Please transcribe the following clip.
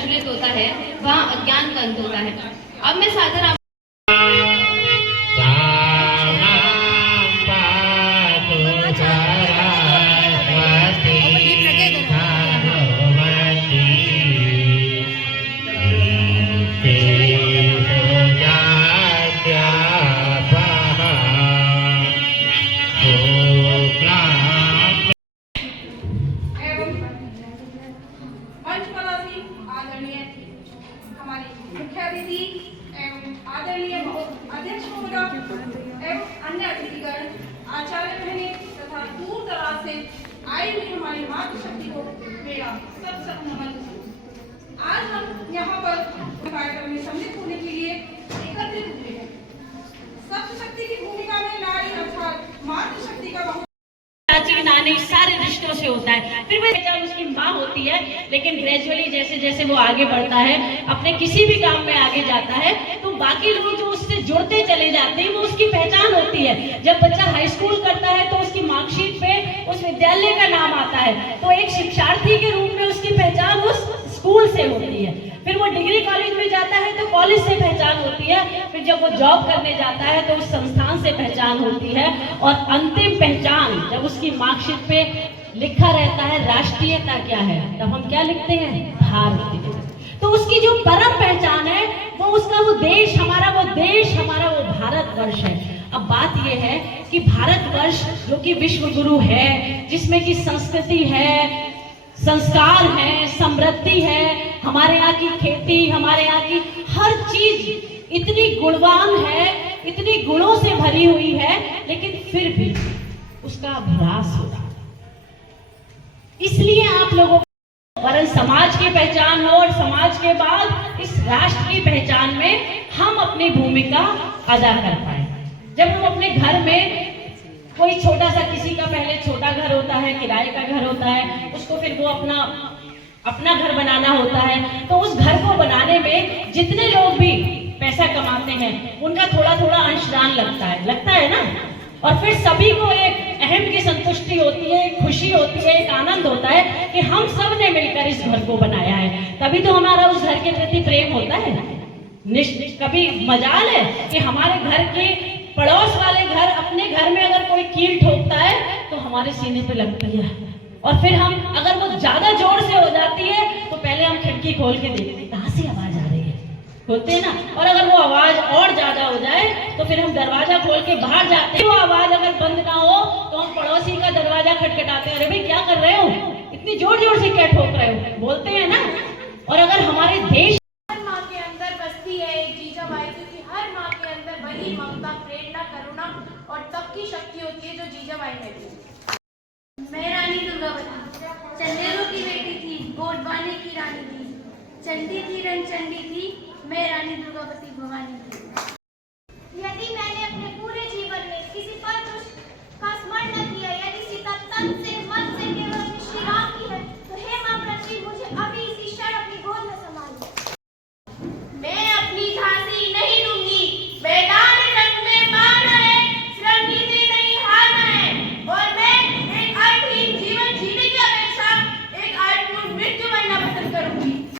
प्रज्वलित होता है वहाँ अज्ञान का अंत होता है। अब मैं साधारण मुख्य अतिथि एवं आदरणीय अध्यक्ष महोदय एवं अन्य अतिथिगण, आचार्य बहने तथा दूर दराज से आई हुई हमारी मातृशक्ति को मेरा सब नमन। आज हम यहाँ पर कार्यक्रम में सम्मिलित होने के लिए एकत्रित हुए हैं। सप्तशक्ति की भूमिका में नारी अर्थात मातृशक्ति का चाची नानी सारे रिश्तों से होता है। फिर वह उसकी माँ होती है, लेकिन ग्रेजुअली जैसे जैसे वो आगे बढ़ता है, अपने किसी भी काम में आगे जाता है, तो बाकी लोग जो उससे जुड़ते चले जाते हैं वो उसकी पहचान होती है। जब बच्चा हाई स्कूल करता है तो उसकी मार्कशीट पे उस विद्यालय का नाम आता है, तो एक शिक्षार्थी के रूप में उसकी पहचान उस स्कूल से होती है। फिर वो डिग्री कॉलेज में जाता है तो कॉलेज से पहचान होती है। फिर जब वो जॉब करने जाता है तो उस संस्थान से पहचान होती है, और अंतिम पहचान जब उसकी मार्कशीट पे लिखा रहता है राष्ट्रीयता क्या है, तब हम क्या लिखते हैं, भारतीय। तो उसकी जो परम पहचान है वो उसका वो देश हमारा वो भारतवर्ष है। अब बात यह है कि भारतवर्ष जो कि विश्व गुरु है, जिसमें की संस्कृति है, संस्कार है, समृद्धि है, हमारे यहाँ की खेती, हमारे यहाँ की हर चीज इतनी गुणवान है, इतनी गुणों से भरी हुई है, लेकिन फिर भी उसका ह्रास हो रहा है। इसलिए आप लोगों वरन समाज की पहचान हो, और समाज के बाद इस राष्ट्र की पहचान में हम अपनी भूमिका अदा कर पाए। जब हम अपने घर में कोई छोटा सा, किसी का पहले छोटा घर होता है, किराए का घर होता है, उसको फिर वो अपना घर बनाना होता है, तो उस घर को बनाने में जितने लोग भी पैसा कमाते हैं उनका थोड़ा थोड़ा अंशदान लगता है ना। और फिर सभी को एक अहम की संतुष्टि होती है, एक खुशी होती है, एक आनंद होता है कि हम सब ने मिलकर इस घर को बनाया है। तभी तो हमारा उस घर के प्रति प्रेम होता है। कभी मजाल है कि हमारे घर के पड़ोस वाले घर, अपने घर में अगर कोई कील ठोकता है तो हमारे सीने पे लगती है, और फिर हम अगर वो ज्यादा जोर से हो जाती है तो पहले हम खिड़की खोल के देखते हैं कहाँ से आवाज आ रही है, होते हैं ना। और अगर वो आवाज और ज्यादा हो जाए तो फिर हम दरवाजा खोल के बाहर जाते हैं। वो आवाज अगर बंद ना हो तो हम पड़ोसी का दरवाजा खटखटाते हैं, अरे भाई क्या कर रहे हो, इतनी जोर जोर से क्या ठोक रहे हो, बोलते हैं ना। और अगर हमारे देश माँ के अंदर बसती है एक जीजाबाई, क्योंकि हर माँ के अंदर वही ममता, प्रेरणा, करुणा और तप की शक्ति होती है जो जीजाबाई में थी। मैं रानी दुर्गावती चंदेरों की बेटी थी, गोडवाने की रानी थी, चंडी थी, रणचंडी थी, मैं रानी दुर्गावती भवानी थी।